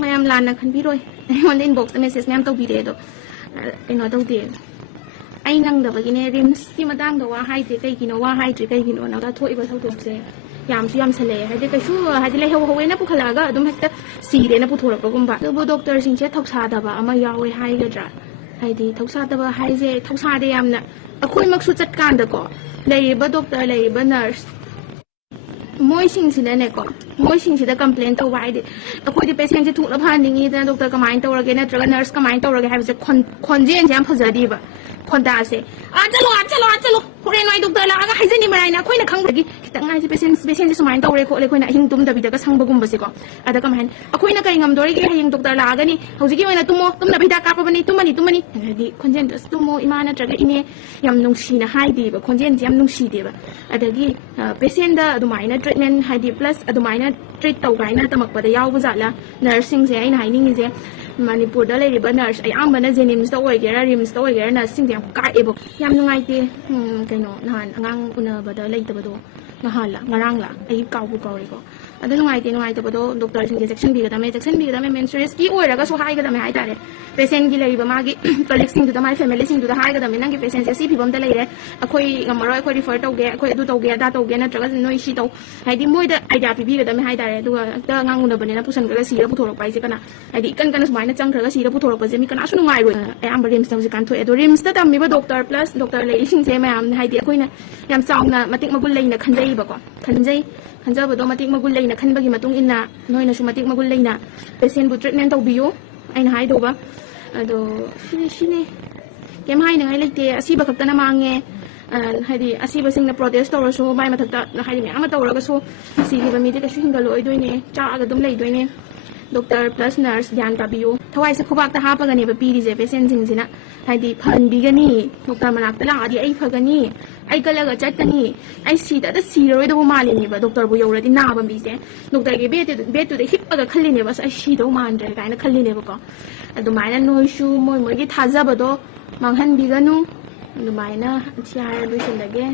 mayam lana khanbiroi aigond inbox da message mayam tawbire do kaino tawde ai nangdabagine rims ki matang da wa haide kai kino wa haide kai kino na da thoiba thawdokse yam sale haide kaisu haide lai hawe na pukhalaga adum hekta sire na puthorapa gumba do doctor sing che thoksa da ba ama yawe haigadra haide thoksa da ba haije thoksa de yamna akoi maksu chat kan da ko leiba doctor leiba nurse moi sing sina ne ko moi sing sida complain to wai de akoi de patient je thuk la phan ningi da doctor ka main to rage na traga nurse ka main to rage ha se khonjen jam phajadi ba khonda se chalo hore noi doctor la aga haijani marai na khoi na khang bagi kitang ai patient se main to re ko le khoi na hing tum da bi da ka sang bagum ba se ko ada ka main akoi na kai ngam dori ge hing doctor la aga ni hauji gi mai na tumo tum na bi da ka pa bani tumani di khonjen das tumo imana traga ine yam nung si na hai di ba khonjen jam nung si de ba ada gi patient da du mai na treatment hai di plus adu mai na treat tau gai na tamak pa da yaw bu za la nursing se ai na hai ning je Manipur da lay ba nurse ay ambana Jenims da oigera Rims da oigera nursing jam ka ebo yam nungai te kaino nahan angang una ba da lay ta ba do nahan la ngarang la ay kaw bu kaw ko adu nungai te ba do doctor sing section bi ga da me menstruous ki oira ga so hai ga da me hai tare patient gi lay ba ma gi colleagues sing da my family sing da hai ga da me nang gi patient si phibam da lay re akoi ngamaro akoi refer to ge akoi adu to ge da to ge na traga noi si to hai di moi da idea bi ga da me hai tare du da ngang una ba ne na pusan ga si ra puthorok pai se kana hai di kan sumai na chang khraga si ra puthorok pa je mi kana su ngai ro ai am rims ta kan thoi ado rims ta tam mi ba doctor plus doctor lay sing se ma am hai di akoi na yam chang na matik magul lay na khanjai ba ko khanjai ba do matik magul lay na khan ba gi matung in na noi na su matik magul lay na patient bu treatment to biyo ai na hai do ba ado shine kem hai na ngai lei te asi ba khak ta na mange hai di asi ba sing na protest to so mai ma thak ta hai di me ama to ra ga so si gi ba mi de ka shu hinga loi doi ne cha ga dum lei doi ne doctor plus nurse dhyan tabiyo thawai se khobak ta hapa gani ba piri je patient sing sina hai di phan bi gani doctor manak ta la adi ai phagani ai kalaga chatani ai si da si roi do mali ni ba doctor bu yora di na ba bi je doctor ge be to de hip ga khalli ne ba ai si do man dre kai na khalli ne ba ko adu mai na noi shu moi gi thaja ba do manghan bi ganu adu mai na chi ha lu sin lage